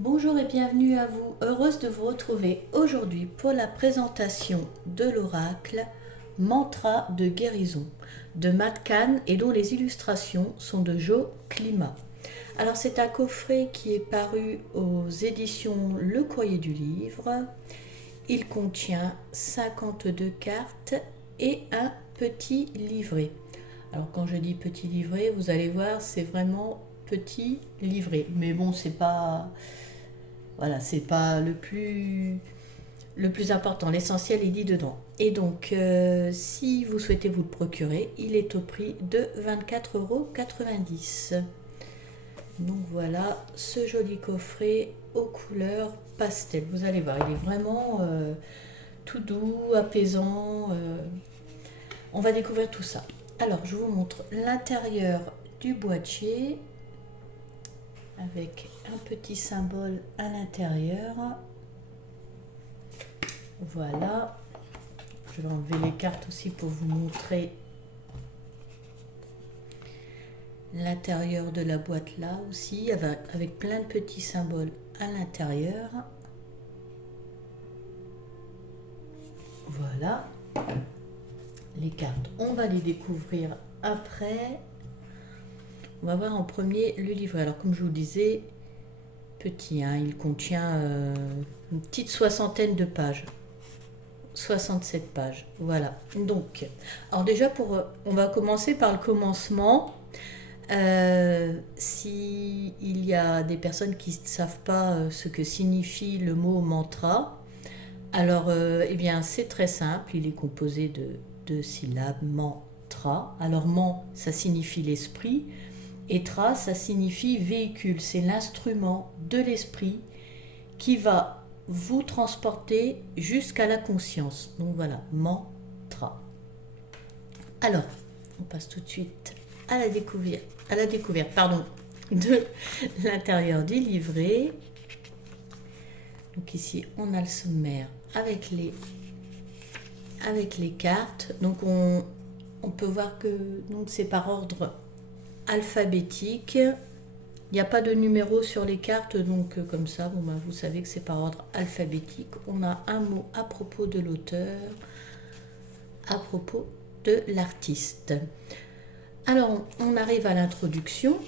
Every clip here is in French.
Bonjour et bienvenue à vous, heureuse de vous retrouver aujourd'hui pour la présentation de l'oracle Mantra de guérison de Matt Kahn et dont les illustrations sont de Joe Klima. Alors c'est un coffret qui est paru aux éditions Le Courrier du Livre. Il contient 52 cartes et un petit livret. Alors quand je dis petit livret, vous allez voir, c'est vraiment petit livret. Mais bon, c'est pas... Voilà, c'est pas le plus important. L'essentiel est dit dedans. Et donc, si vous souhaitez vous le procurer, il est au prix de 24,90 €. Donc voilà, ce joli coffret aux couleurs pastel. Vous allez voir, il est vraiment tout doux, apaisant. On va découvrir tout ça. Alors, je vous montre l'intérieur du boîtier avec un petit symbole à l'intérieur. Voilà. Je vais enlever les cartes aussi pour vous montrer l'intérieur de la boîte là aussi, avec plein de petits symboles à l'intérieur. Voilà. Les cartes, on va les découvrir après. On va voir en premier le livret. Alors comme je vous disais, petit, hein, il contient une petite soixantaine de pages. 67 pages, voilà. Donc, alors déjà, on va commencer par le commencement. Si il y a des personnes qui ne savent pas ce que signifie le mot mantra, alors eh bien c'est très simple, il est composé de deux syllabes, mantra. Alors man, ça signifie l'esprit, et tra, ça signifie véhicule, c'est l'instrument de l'esprit qui va vous transporter jusqu'à la conscience. Donc voilà, mantra. Alors, on passe tout de suite à la découverte, de l'intérieur du livret. Donc ici, on a le sommaire avec les cartes. Donc on peut voir que c'est par ordre alphabétique. Il n'y a pas de numéro sur les cartes, donc comme ça, vous savez que c'est par ordre alphabétique. On a un mot à propos de l'auteur, à propos de l'artiste. Alors, on arrive à l'introduction.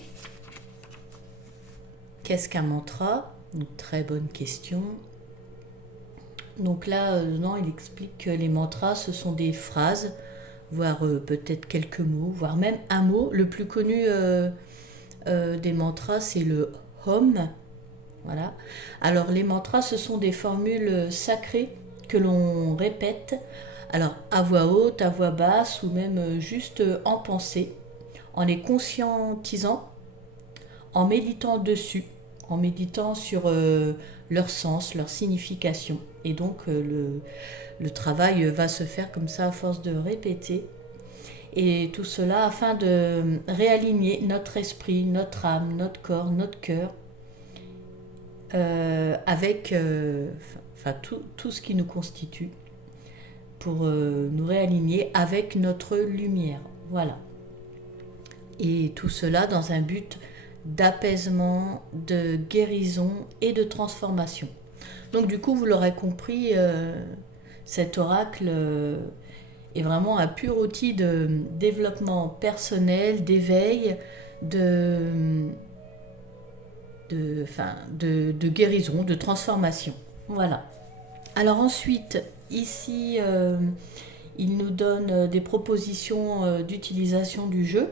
Qu'est-ce qu'un mantra? Une très bonne question. Donc là, il explique que les mantras, ce sont des phrases, voire peut-être quelques mots, voire même un mot. Le plus connu des mantras, c'est le Om. Voilà. Alors les mantras, ce sont des formules sacrées que l'on répète, alors à voix haute, à voix basse ou même juste en pensée, en les conscientisant, en méditant dessus, en méditant sur leur sens, leur signification. Et donc le travail va se faire comme ça à force de répéter. Et tout cela afin de réaligner notre esprit, notre âme, notre corps, notre cœur avec tout ce qui nous constitue pour nous réaligner avec notre lumière. Voilà. Et tout cela dans un but d'apaisement, de guérison et de transformation. Donc du coup, vous l'aurez compris, cet oracle est vraiment un pur outil de développement personnel, d'éveil, de guérison, de transformation. Voilà. Alors ensuite, ici, il nous donne des propositions d'utilisation du jeu.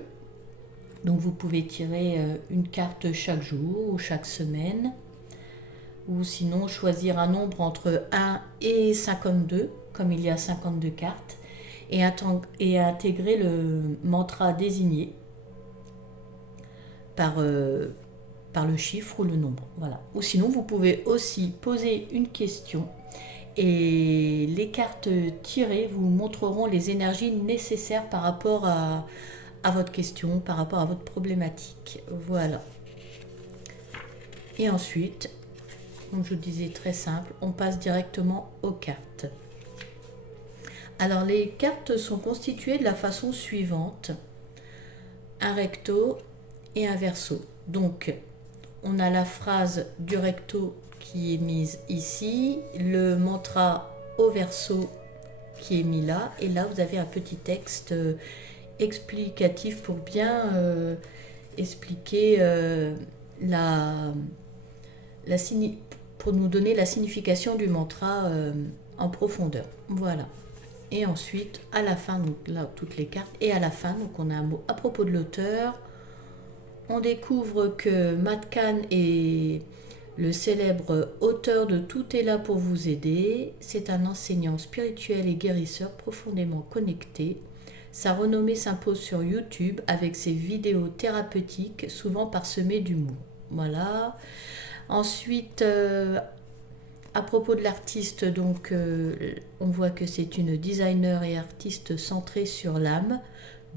Donc vous pouvez tirer une carte chaque jour ou chaque semaine, ou sinon choisir un nombre entre 1 et 52, comme il y a 52 cartes, et intégrer le mantra désigné par le chiffre ou le nombre. Voilà. Ou sinon, vous pouvez aussi poser une question et les cartes tirées vous montreront les énergies nécessaires par rapport à votre question, par rapport à votre problématique. Voilà. Et ensuite, comme je vous disais, très simple, on passe directement aux cartes. Alors, les cartes sont constituées de la façon suivante. Un recto et un verso. Donc, on a la phrase du recto qui est mise ici, le mantra au verso qui est mis là, et là vous avez un petit texte explicatif pour bien expliquer pour nous donner la signification du mantra en profondeur. Voilà. Et ensuite, à la fin, donc là, toutes les cartes, et à la fin, donc on a un mot à propos de l'auteur. On découvre que Matt Kahn est le célèbre auteur de Tout est là pour vous aider. C'est un enseignant spirituel et guérisseur profondément connecté. Sa renommée s'impose sur YouTube avec ses vidéos thérapeutiques, souvent parsemées d'humour. Voilà. Ensuite, à propos de l'artiste, donc, on voit que c'est une designer et artiste centrée sur l'âme.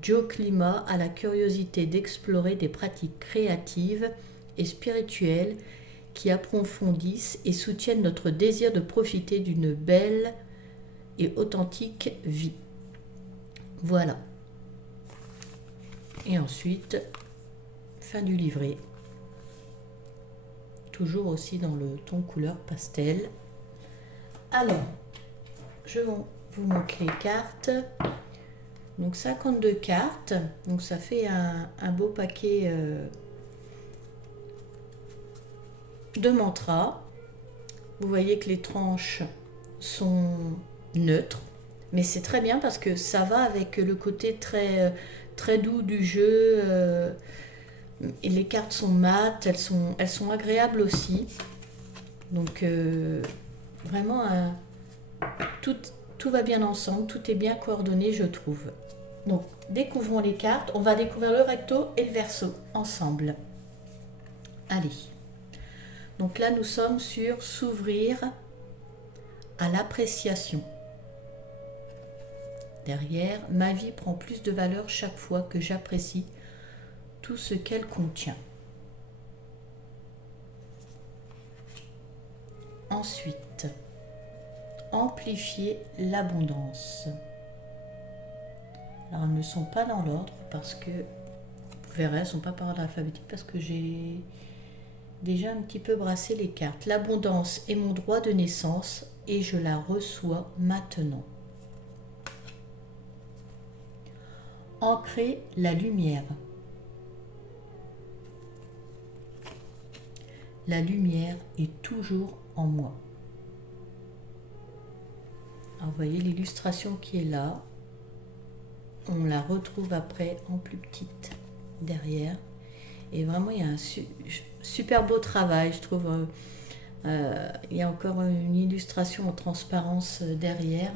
Jo Klima a la curiosité d'explorer des pratiques créatives et spirituelles qui approfondissent et soutiennent notre désir de profiter d'une belle et authentique vie. Voilà. Et ensuite, fin du livret. Toujours aussi dans le ton couleur pastel. Alors, je vais vous montrer les cartes. Donc 52 cartes, donc ça fait un beau paquet de mantras. Vous voyez que les tranches sont neutres, mais c'est très bien parce que ça va avec le côté très doux du jeu. Et les cartes sont mates, elles sont agréables aussi. Donc vraiment, tout va bien ensemble, tout est bien coordonné, je trouve. Donc, découvrons les cartes. On va découvrir le recto et le verso ensemble. Allez. Donc là, nous sommes sur s'ouvrir à l'appréciation. Derrière, ma vie prend plus de valeur chaque fois que j'apprécie tout ce qu'elle contient. Ensuite, amplifier l'abondance. Alors, elles ne sont pas dans l'ordre parce que, vous verrez, elles ne sont pas par ordre alphabétique parce que j'ai déjà un petit peu brassé les cartes. L'abondance est mon droit de naissance et je la reçois maintenant. Ancrer la lumière. La lumière est toujours en moi. Alors, vous voyez l'illustration qui est là. On la retrouve après en plus petite derrière. Et vraiment, il y a un super beau travail, je trouve. Il y a encore une illustration en transparence derrière.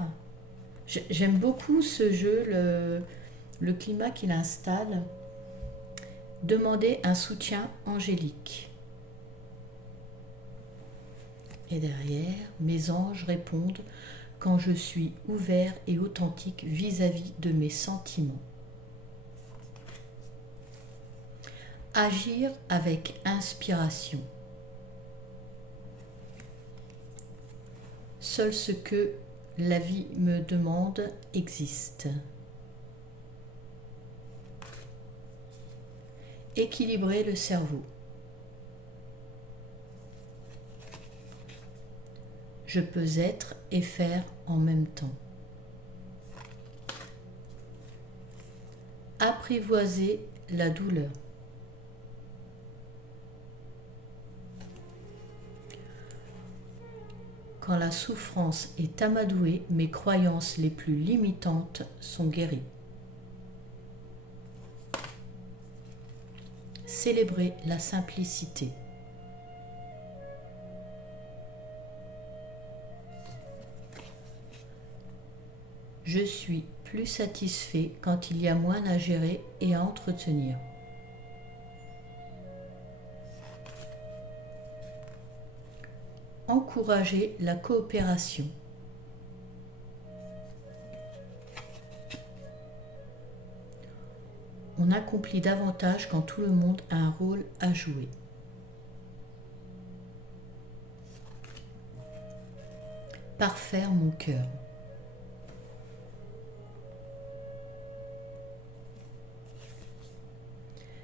J'aime beaucoup ce jeu, le climat qu'il installe. Demander un soutien angélique. Et derrière, mes anges répondent quand je suis ouvert et authentique vis-à-vis de mes sentiments. Agir avec inspiration. Seul ce que la vie me demande existe. Équilibrer le cerveau. Je peux être et faire en même temps. Apprivoiser la douleur. Quand la souffrance est amadouée, mes croyances les plus limitantes sont guéries. Célébrer la simplicité. Je suis plus satisfait quand il y a moins à gérer et à entretenir. Encourager la coopération. On accomplit davantage quand tout le monde a un rôle à jouer. Parfaire mon cœur.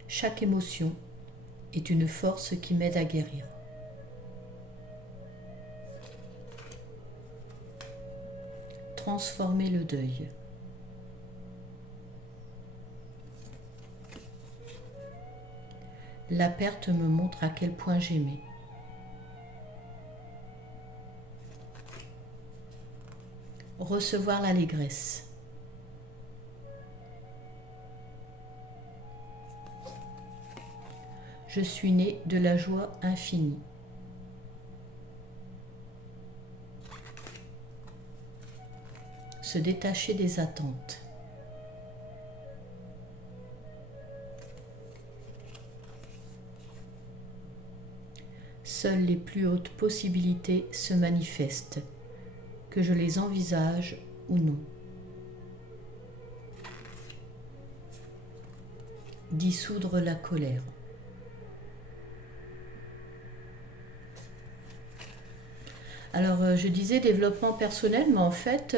Chaque émotion est une force qui m'aide à guérir. Transformer le deuil. La perte me montre à quel point j'aimais. Recevoir l'allégresse. Je suis né de la joie infinie. Se détacher des attentes. Seules les plus hautes possibilités se manifestent, que je les envisage ou non. Dissoudre la colère. Alors, je disais développement personnel, mais en fait,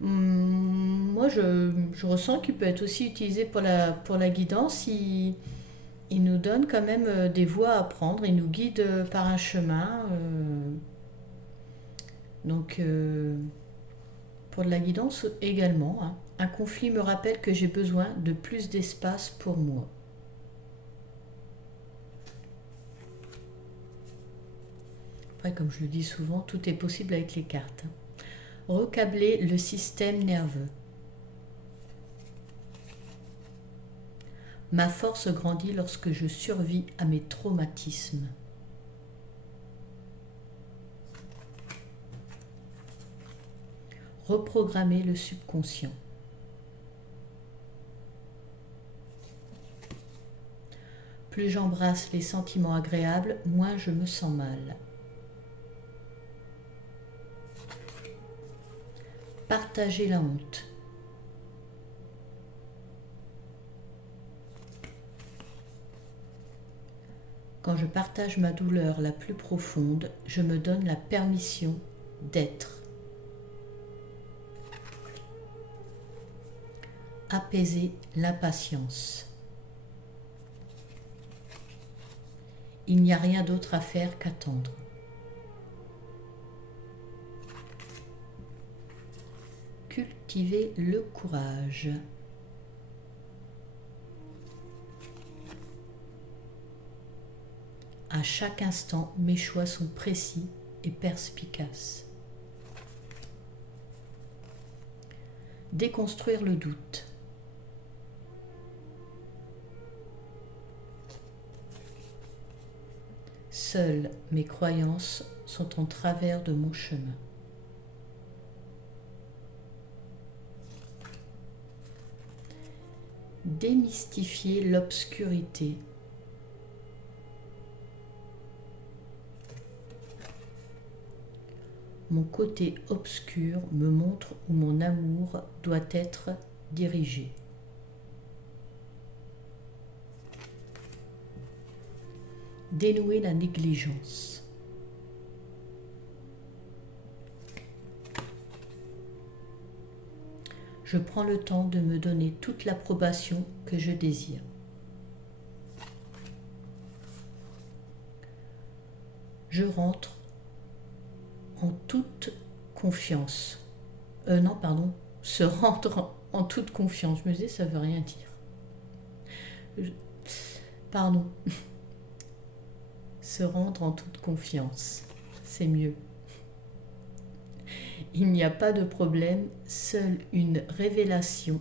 moi, je ressens qu'il peut être aussi utilisé pour la guidance. Il nous donne quand même des voies à prendre, il nous guide par un chemin. Donc, pour de la guidance également, hein. Un conflit me rappelle que j'ai besoin de plus d'espace pour moi. Après, comme je le dis souvent, tout est possible avec les cartes. Recabler le système nerveux. Ma force grandit lorsque je survis à mes traumatismes. Reprogrammer le subconscient. Plus j'embrasse les sentiments agréables, moins je me sens mal. Partager la honte. Quand je partage ma douleur la plus profonde, je me donne la permission d'être. Apaiser l'impatience. Il n'y a rien d'autre à faire qu'attendre. Cultiver le courage. À chaque instant, mes choix sont précis et perspicaces. Déconstruire le doute. Seules mes croyances sont en travers de mon chemin. Démystifier l'obscurité. Mon côté obscur me montre où mon amour doit être dirigé. Dénouer la négligence. Je prends le temps de me donner toute l'approbation que je désire. Je rentre en toute confiance. Se rendre en toute confiance. Je me disais, ça veut rien dire. Pardon. Se rendre en toute confiance. C'est mieux. Il n'y a pas de problème, seule une révélation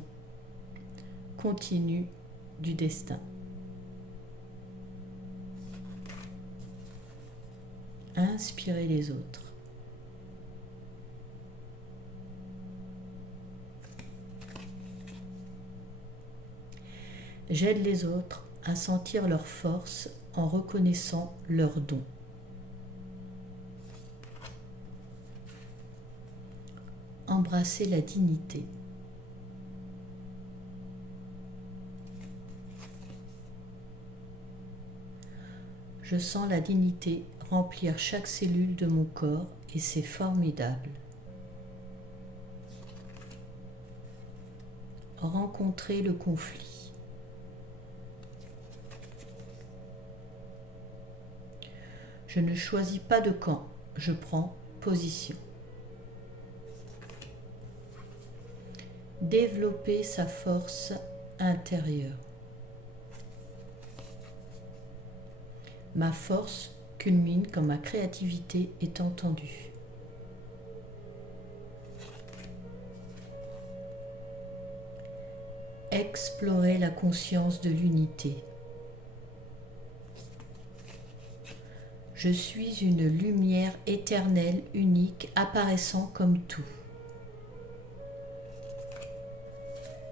continue du destin. Inspirez les autres. J'aide les autres à sentir leur force en reconnaissant leurs dons. Embrasser la dignité. Je sens la dignité remplir chaque cellule de mon corps et c'est formidable. Rencontrer le conflit. Je ne choisis pas de camp, je prends position. Développer sa force intérieure. Ma force culmine quand ma créativité est entendue. Explorer la conscience de l'unité. Je suis une lumière éternelle, unique, apparaissant comme tout.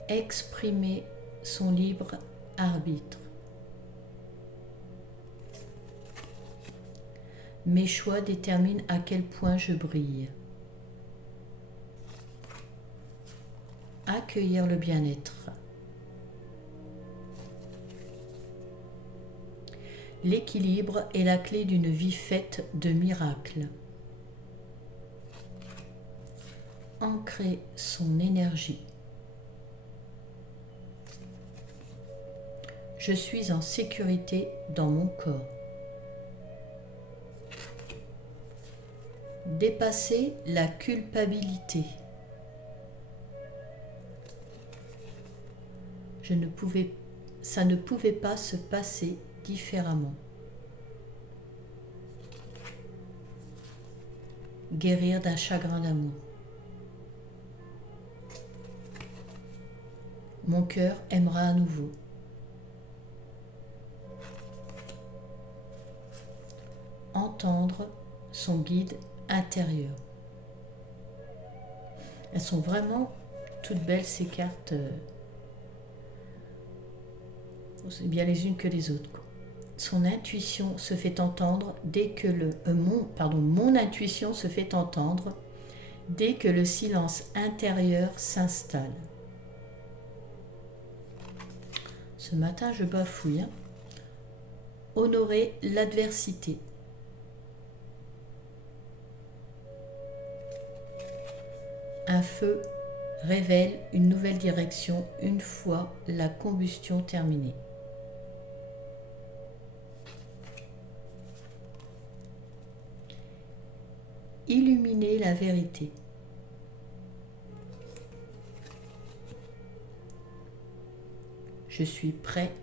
Exprimer son libre arbitre. Mes choix déterminent à quel point je brille. Accueillir le bien-être. L'équilibre est la clé d'une vie faite de miracles. Ancrer son énergie. Je suis en sécurité dans mon corps. Dépasser la culpabilité. Ça ne pouvait pas se passer différemment. Guérir d'un chagrin d'amour. Mon cœur aimera à nouveau. Entendre son guide intérieur. Elles sont vraiment toutes belles ces cartes. C'est bien les unes que les autres, quoi. Son intuition se fait entendre dès que mon intuition se fait entendre dès que le silence intérieur s'installe. Ce matin, je bafouille. Honorer l'adversité. Un feu révèle une nouvelle direction une fois la combustion terminée. Illuminer la vérité. Je suis prêt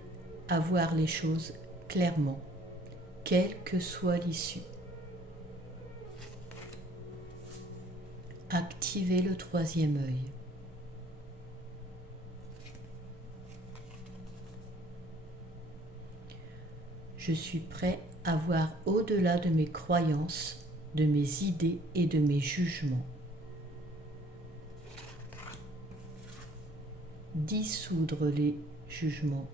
à voir les choses clairement, quelle que soit l'issue. Activer le troisième œil. Je suis prêt à voir au-delà de mes croyances, de mes idées et de mes jugements. Dissoudre les jugements.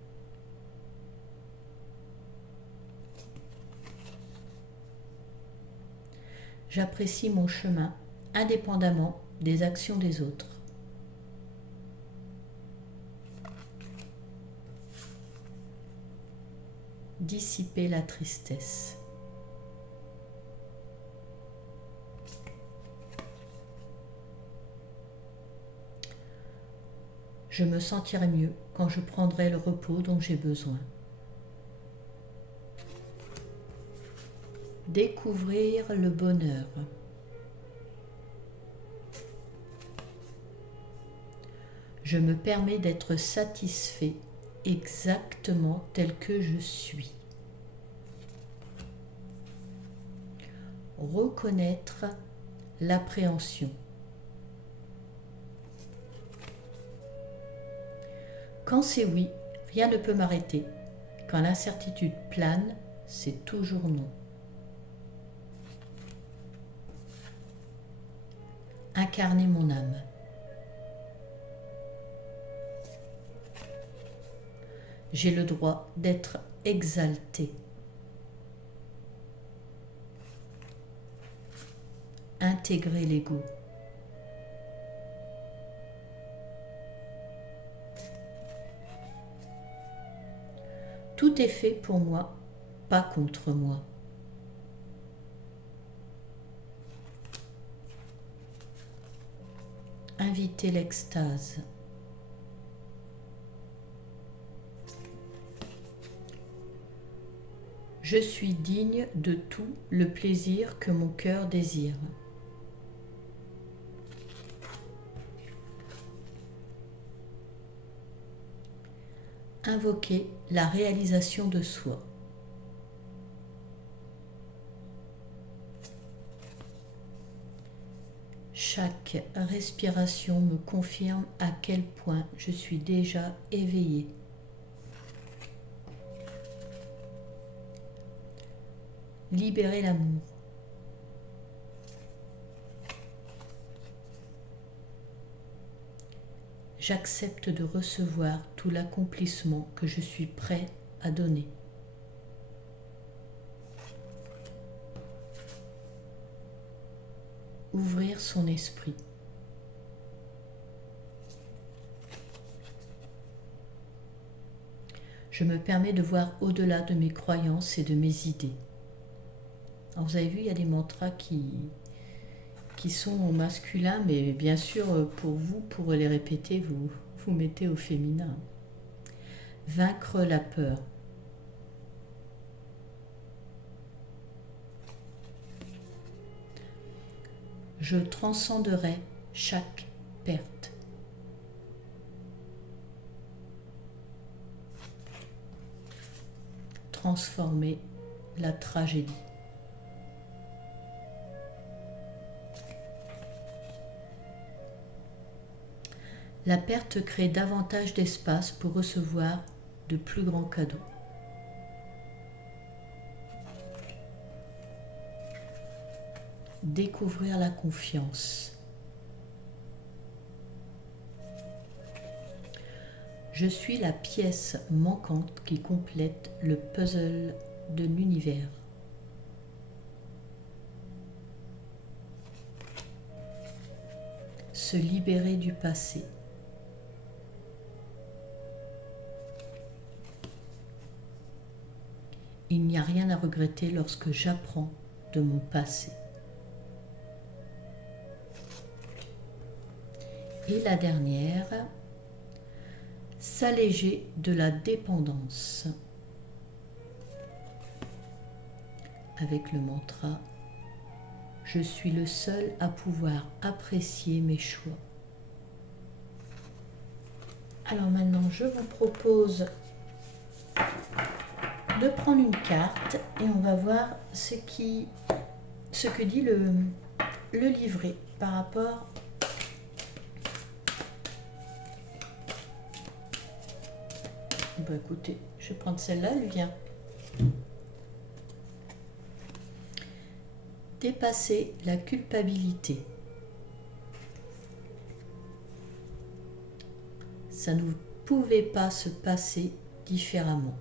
J'apprécie mon chemin indépendamment des actions des autres. Dissiper la tristesse. Je me sentirai mieux quand je prendrai le repos dont j'ai besoin. Découvrir le bonheur. Je me permets d'être satisfait exactement tel que je suis. Reconnaître l'appréhension. Quand c'est oui, rien ne peut m'arrêter. Quand l'incertitude plane, c'est toujours non. Incarner mon âme. J'ai le droit d'être exalté. Intégrer l'ego. Tout est fait pour moi, pas contre moi. Inviter l'extase. Je suis digne de tout le plaisir que mon cœur désire. Invoquer la réalisation de soi. Chaque respiration me confirme à quel point je suis déjà éveillé. Libérer l'amour. J'accepte de recevoir tout l'accomplissement que je suis prêt à donner. Ouvrir son esprit. Je me permets de voir au-delà de mes croyances et de mes idées. Alors vous avez vu, il y a des mantras qui sont au masculin, mais bien sûr, pour vous, pour les répéter, vous mettez au féminin. Vaincre la peur. Je transcenderai chaque perte. Transformer la tragédie. La perte crée davantage d'espace pour recevoir de plus grands cadeaux. Découvrir la confiance. Je suis la pièce manquante qui complète le puzzle de l'univers. Se libérer du passé. Il n'y a rien à regretter lorsque j'apprends de mon passé. Et la dernière, s'alléger de la dépendance. Avec le mantra, je suis le seul à pouvoir apprécier mes choix. Alors maintenant, je vous propose de prendre une carte et on va voir ce que dit le livret par rapport Bon, écoutez, je vais prendre celle-là, elle vient. Dépasser la culpabilité. Ça ne pouvait pas se passer différemment.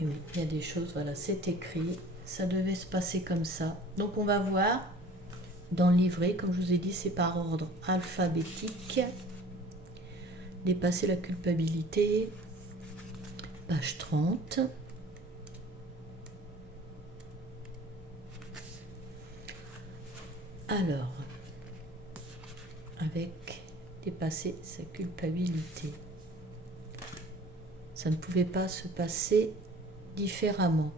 Et oui, il y a des choses, voilà, c'est écrit, ça devait se passer comme ça. Donc on va voir dans le livret, comme je vous ai dit, c'est par ordre alphabétique. Dépasser la culpabilité, page 30. Alors, avec dépasser sa culpabilité. Ça ne pouvait pas se passer différemment.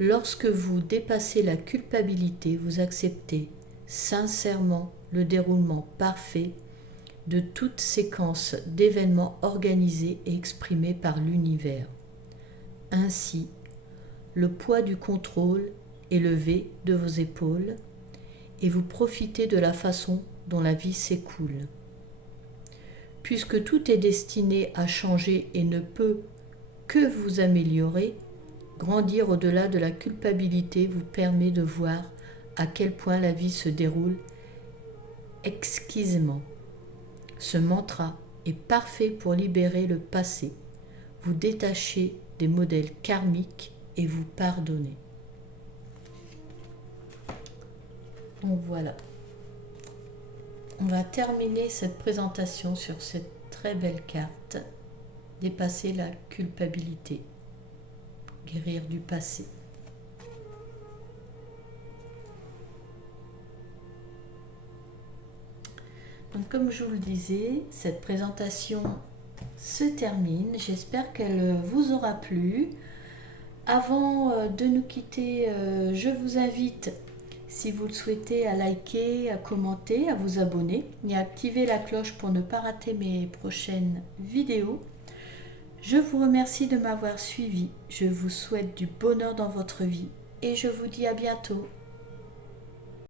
Lorsque vous dépassez la culpabilité, vous acceptez sincèrement le déroulement parfait de toute séquence d'événements organisés et exprimés par l'univers. Ainsi, le poids du contrôle est levé de vos épaules et vous profitez de la façon dont la vie s'écoule. Puisque tout est destiné à changer et ne peut que vous améliorer, grandir au-delà de la culpabilité vous permet de voir à quel point la vie se déroule exquisement. Ce mantra est parfait pour libérer le passé, vous détacher des modèles karmiques et vous pardonner. Donc voilà. On va terminer cette présentation sur cette très belle carte. Dépasser la culpabilité. Guérir du passé. Donc comme je vous le disais, cette présentation se termine. J'espère qu'elle vous aura plu. Avant de nous quitter, je vous invite, si vous le souhaitez, à liker, à commenter, à vous abonner et à activer la cloche pour ne pas rater mes prochaines vidéos. Je vous remercie de m'avoir suivi. Je vous souhaite du bonheur dans votre vie et je vous dis à bientôt.